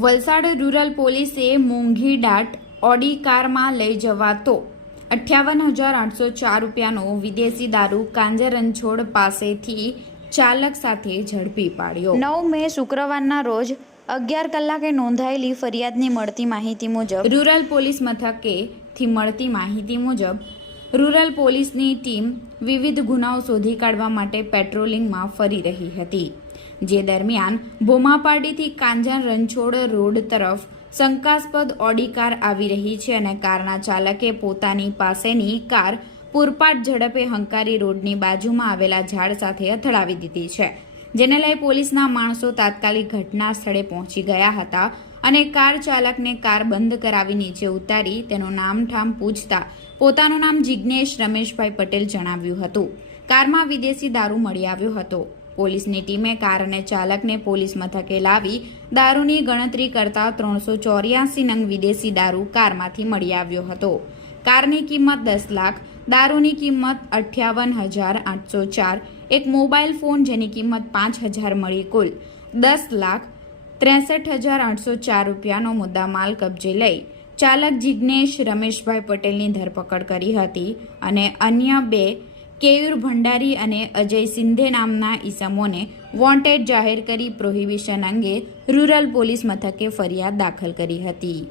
Valsad rural પોલીસે મોંઘી દાટ Audi કારમાં લઈ જવાતો 58,804 રૂપિયાનો વિદેશી દારૂ કાંજર રણછોડ પાસેથી ચાલક સાથે ઝડપી પાડ્યો। 9 મે શુક્રવારના રોજ 11 કલાકે નોંધાયેલી ફરિયાદની મળતી માહિતી મુજબ રૂરલ પોલીસ મથકેથી મળતી માહિતી મુજબ રૂરલ પોલીસની ટીમ વિવિધ ગુનાઓ શોધી કાઢવા માટે પેટ્રોલિંગમાં ફરી રહી હતી, જે દરમિયાન બોમાપાડીથી કાંજર રણછોડ રોડ તરફ શંકાસ્પદ ઓડી કાર આવી રહી છે અને કારના ચાલકે પોતાની પાસેની કાર પૂરપાટ ઝડપે હંકારી રોડની બાજુમાં આવેલા ઝાડ સાથે અથડાવી દીધી છે, જેને લઈ પોલીસના માણસો તાત્કાલિક ઘટના સ્થળે પહોંચી ગયા હતા અને કાર ચાલકને કાર બંધ કરાવી નીચે ઉતારી તેનું નામઠામ પૂછતા પોતાનું નામ જિગ્નેશ રમેશભાઈ પટેલ જણાવ્યું હતું। કારમાં વિદેશી દારૂ મળી આવ્યો હતો। પોલીસની ટીમે કાર અને ચાલકને પોલીસ મથકે લાવી દારૂની ગણતરી કરતા 384 નંગ વિદેશી દારૂ કારમાંથી મળી આવ્યો હતો। કારની કિંમત 10 લાખ, દારૂની કિંમત 58,804, એક મોબાઈલ ફોન જેની કિંમત 5,000 મળી કુલ 10,63,804 રૂપિયાનો મુદ્દામાલ કબજે લઈ ચાલક જિગ્નેશ રમેશભાઈ પટેલની ધરપકડ કરી હતી અને અન્ય 2 કેયુર ભંડારી અને અજય સિંધે નામના ઈસમોને વોન્ટેડ જાહેર કરી પ્રોહિબિશન અંગે રૂરલ પોલીસ મથકે ફરિયાદ દાખલ કરી હતી।